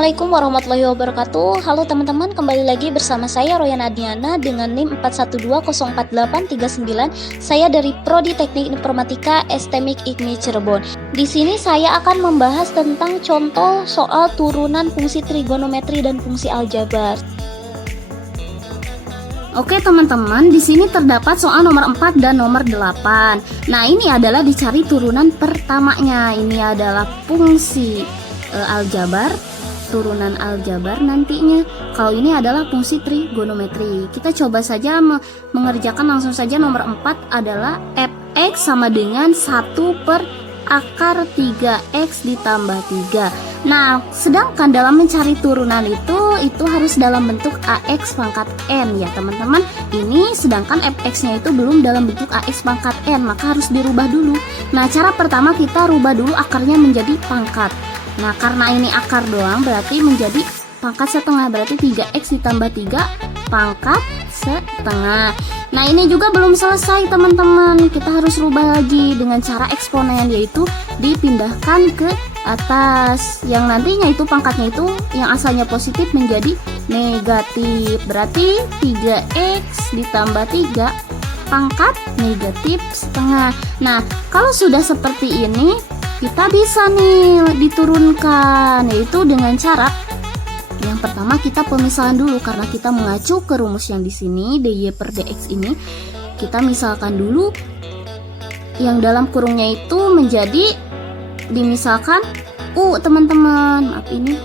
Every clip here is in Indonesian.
Assalamualaikum warahmatullahi wabarakatuh. Halo teman-teman, kembali lagi bersama saya Royana Adniana dengan NIM 412044839. Saya dari Prodi Teknik Informatika STMIK IKMI Cirebon. Di sini saya akan membahas tentang contoh soal turunan fungsi trigonometri dan fungsi aljabar. Oke teman-teman, di sini terdapat soal nomor 4 dan nomor 8. Nah, ini adalah dicari turunan pertamanya. Ini adalah fungsi aljabar, turunan aljabar nantinya. Kalau ini adalah fungsi trigonometri. Kita coba saja mengerjakan langsung saja. Nomor 4 adalah fx sama dengan 1 per akar 3x ditambah 3. Nah, sedangkan dalam mencari turunan itu harus dalam bentuk ax pangkat n ya teman-teman. Ini sedangkan fx-nya itu belum dalam bentuk ax pangkat n, maka harus dirubah dulu. Nah, cara pertama kita rubah dulu akarnya menjadi pangkat. Nah, karena ini akar doang berarti menjadi pangkat setengah, berarti 3x ditambah 3 pangkat setengah. Nah, ini juga belum selesai teman-teman, kita harus rubah lagi dengan cara eksponen, yaitu dipindahkan ke atas, yang nantinya itu pangkatnya itu yang asalnya positif menjadi negatif, berarti 3x ditambah 3 pangkat negatif setengah. Nah, kalau sudah seperti ini kita bisa nih diturunkan, yaitu dengan cara yang pertama kita pemisahan dulu, karena kita mengacu ke rumus yang di sini dy per dx ini. Kita misalkan dulu yang dalam kurungnya itu menjadi dimisalkan u teman-teman. Maaf ini.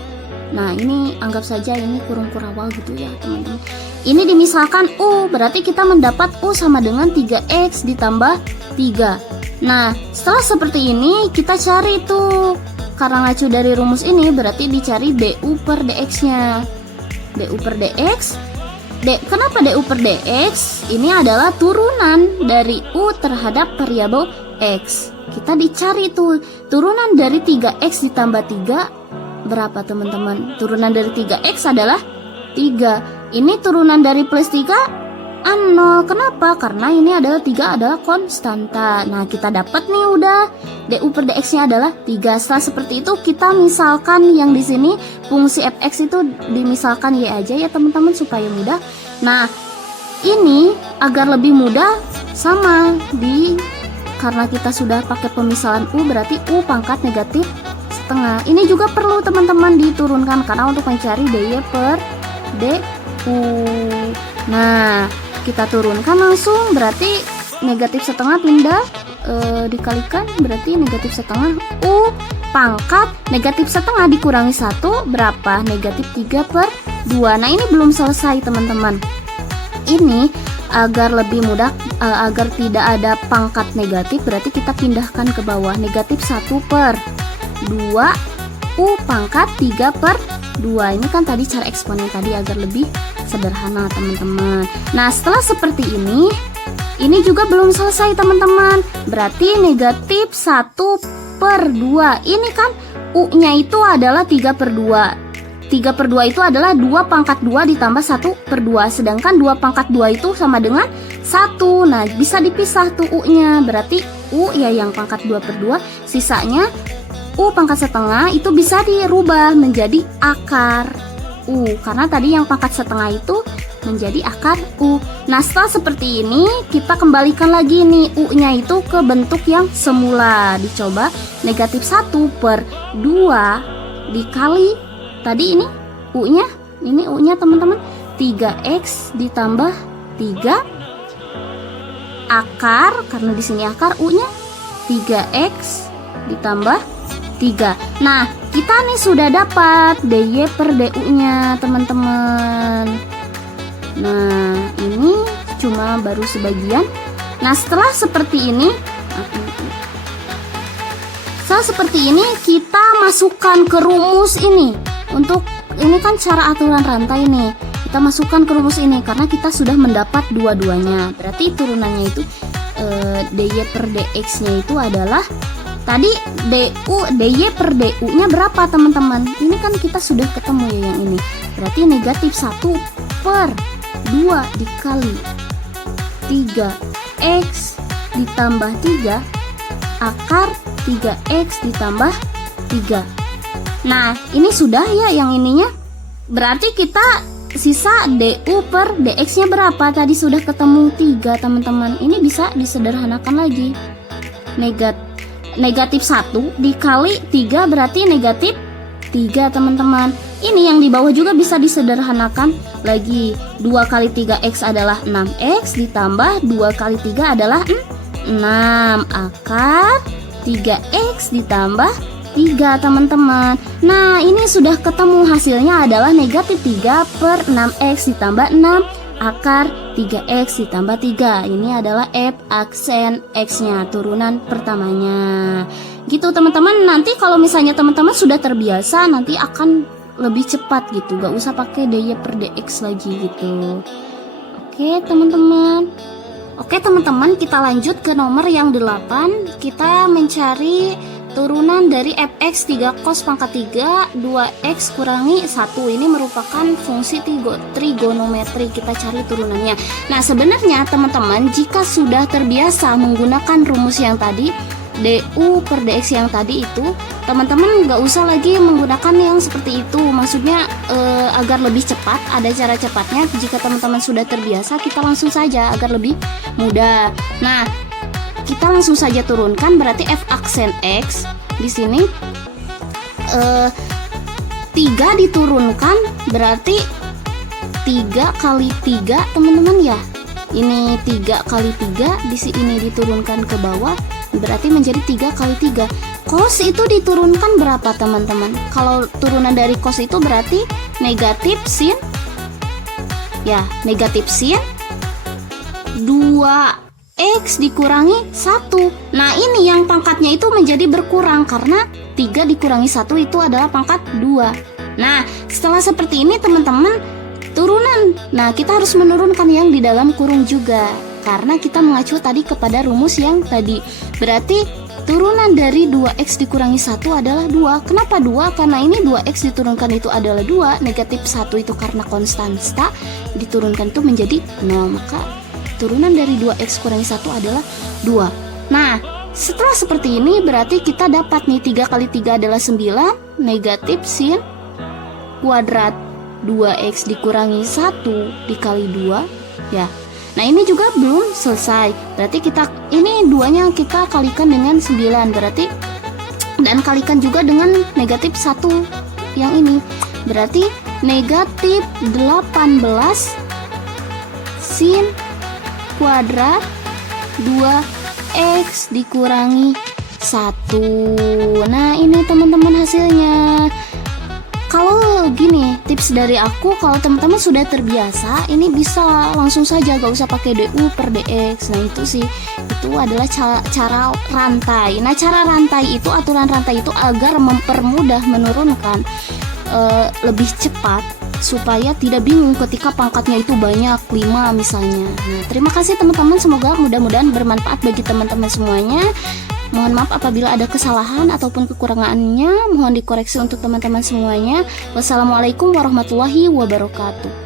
Nah, ini anggap saja ini kurung kurawal gitu ya teman-teman. Ini dimisalkan u, berarti kita mendapat u sama dengan 3x ditambah 3. Nah, setelah seperti ini kita cari tuh, karena ngacu dari rumus ini berarti dicari du per dx nya. Du per dx, kenapa du per dx? Ini adalah turunan dari u terhadap variabel x. Kita dicari tuh turunan dari 3x ditambah 3 berapa teman-teman? Turunan dari 3x adalah 3. Ini turunan dari plus 3 0. Kenapa? Karena ini adalah 3 adalah konstanta. Nah, kita dapat nih udah du per dx nya adalah 3. Setelah seperti itu kita misalkan yang di sini fungsi fx itu dimisalkan y aja ya teman-teman supaya mudah. Nah, ini agar lebih mudah sama karena kita sudah pakai pemisahan u, berarti u pangkat negatif setengah. Ini juga perlu teman-teman diturunkan karena untuk mencari dy per du. Nah, kita turunkan langsung, berarti negatif setengah pindah dikalikan, berarti negatif setengah u pangkat negatif setengah dikurangi 1 berapa? Negatif 3 per 2. Nah, ini belum selesai teman-teman. Ini agar lebih mudah, agar tidak ada pangkat negatif, berarti kita pindahkan ke bawah. Negatif 1 per 2 u pangkat 3 per 2. Ini kan tadi cara eksponen tadi agar lebih sederhana teman-teman. Nah, setelah seperti ini juga belum selesai teman-teman. Berarti negatif 1 per 2. Ini kan u nya itu adalah 3 per 2. 3 per 2 itu adalah 2 pangkat 2 ditambah 1 per 2. Sedangkan 2 pangkat 2 itu sama dengan 1. Nah, bisa dipisah tuh u nya. Berarti u ya yang pangkat 2 per 2. Sisanya u pangkat setengah itu bisa dirubah menjadi akar u, karena tadi yang pangkat setengah itu menjadi akar u. Nah, setelah seperti ini kita kembalikan lagi nih u nya itu ke bentuk yang semula. Dicoba negatif 1 per 2 dikali tadi ini u nya, ini u nya teman-teman 3x ditambah 3 akar, karena di sini akar u nya 3x ditambah 3. Nah, kita nih sudah dapat dy per du nya teman-teman. Nah, ini cuma baru sebagian. Nah, setelah seperti ini kita masukkan ke rumus ini. Untuk ini kan cara aturan rantai nih, kita masukkan ke rumus ini karena kita sudah mendapat dua-duanya. Berarti turunannya itu dy per dx nya itu adalah tadi dy per du nya berapa teman-teman? Ini kan kita sudah ketemu ya yang ini. Berarti negatif 1 per 2 dikali 3x ditambah 3 akar 3x ditambah 3. Nah, ini sudah ya yang ininya. Berarti kita sisa DU per DX nya berapa? Tadi sudah ketemu 3 teman-teman. Ini bisa disederhanakan lagi. Negatif 1 dikali 3 berarti negatif 3 teman-teman. Ini yang di bawah juga bisa disederhanakan lagi. 2 kali 3X adalah 6X ditambah 2 kali 3 adalah 6 akar 3X ditambah 3 teman-teman. Nah, ini sudah ketemu, hasilnya adalah negatif 3 per 6X ditambah 6 akar 3X ditambah 3. Ini adalah F aksen X-nya, turunan pertamanya. Gitu teman-teman. Nanti kalau misalnya teman-teman sudah terbiasa, nanti akan lebih cepat gitu, gak usah pakai DY per DX lagi gitu. Oke teman-teman. Oke teman-teman, kita lanjut ke nomor yang 8. Kita mencari turunan dari fx 3 cos pangkat 3 2x kurangi 1. Ini merupakan fungsi trigonometri. Kita cari turunannya. Nah, sebenarnya teman-teman, jika sudah terbiasa menggunakan rumus yang tadi, du per dx yang tadi itu, teman-teman nggak usah lagi menggunakan yang seperti itu. Maksudnya agar lebih cepat, ada cara cepatnya. Jika teman-teman sudah terbiasa, kita langsung saja agar lebih mudah. Nah, kita langsung saja turunkan, berarti f aksen x di sini 3 diturunkan berarti 3 kali 3 teman-teman ya. Ini 3 kali 3 di sini diturunkan ke bawah berarti menjadi 3 kali 3. Cos itu diturunkan berapa teman-teman? Kalau turunan dari cos itu berarti negatif sin, ya negatif sin 2 X dikurangi 1. Nah, ini yang pangkatnya itu menjadi berkurang karena 3 dikurangi 1 itu adalah pangkat 2. Nah, setelah seperti ini teman-teman, turunan. Nah, kita harus menurunkan yang di dalam kurung juga karena kita mengacu tadi kepada rumus yang tadi. Berarti turunan dari 2X dikurangi 1 adalah 2. Kenapa 2? Karena ini 2X diturunkan itu adalah 2. Negatif 1 itu karena konstanta diturunkan itu menjadi 0. Maka turunan dari 2x kurangi 1 adalah 2. Nah, setelah seperti ini berarti kita dapat nih 3 kali 3 adalah 9, negatif sin kuadrat 2x dikurangi 1 dikali 2 ya. Nah, ini juga belum selesai. Berarti kita ini duanya kita kalikan dengan 9 berarti, dan kalikan juga dengan negatif 1 yang ini. Berarti negatif 18 sin kuadrat 2x dikurangi 1. Nah, ini teman-teman hasilnya. Kalau gini, tips dari aku, kalau teman-teman sudah terbiasa, ini bisa langsung saja, gak usah pakai du per dx. Nah, itu sih, itu adalah cara rantai. Nah, cara rantai itu, aturan rantai itu agar mempermudah menurunkan lebih cepat, supaya tidak bingung ketika pangkatnya itu banyak, 5 misalnya. Nah, terima kasih teman-teman, semoga mudah-mudahan bermanfaat bagi teman-teman semuanya. Mohon maaf apabila ada kesalahan ataupun kekurangannya, mohon dikoreksi untuk teman-teman semuanya. Wassalamualaikum warahmatullahi wabarakatuh.